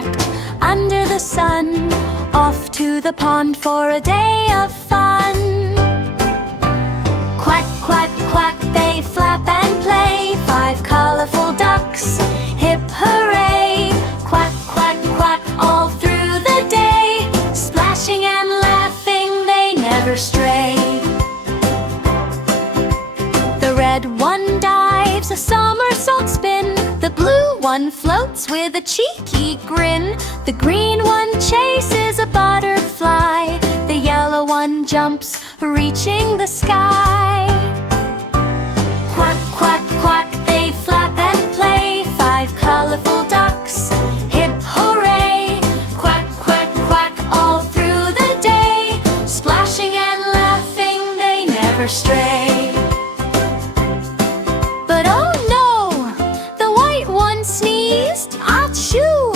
quack under the sun, off to the pond for a day of fun. Quack, quack, quack, they flap and play, 5 colorful ducks, hip hooray! Quack, quack, quack, all through the day, splashing and laughing, they never stray. The red one dives a somersault spin, the blue one floats with a cheeky grin, the green one chases a butterfly, the yellow one jumps, reaching the sky. Quack, quack, quack, they flap and play, 5 colorful ducks, hip hooray! Quack, quack, quack, all through the day, splashing and laughing, they never stray. But oh no! The white one sneezed, achoo!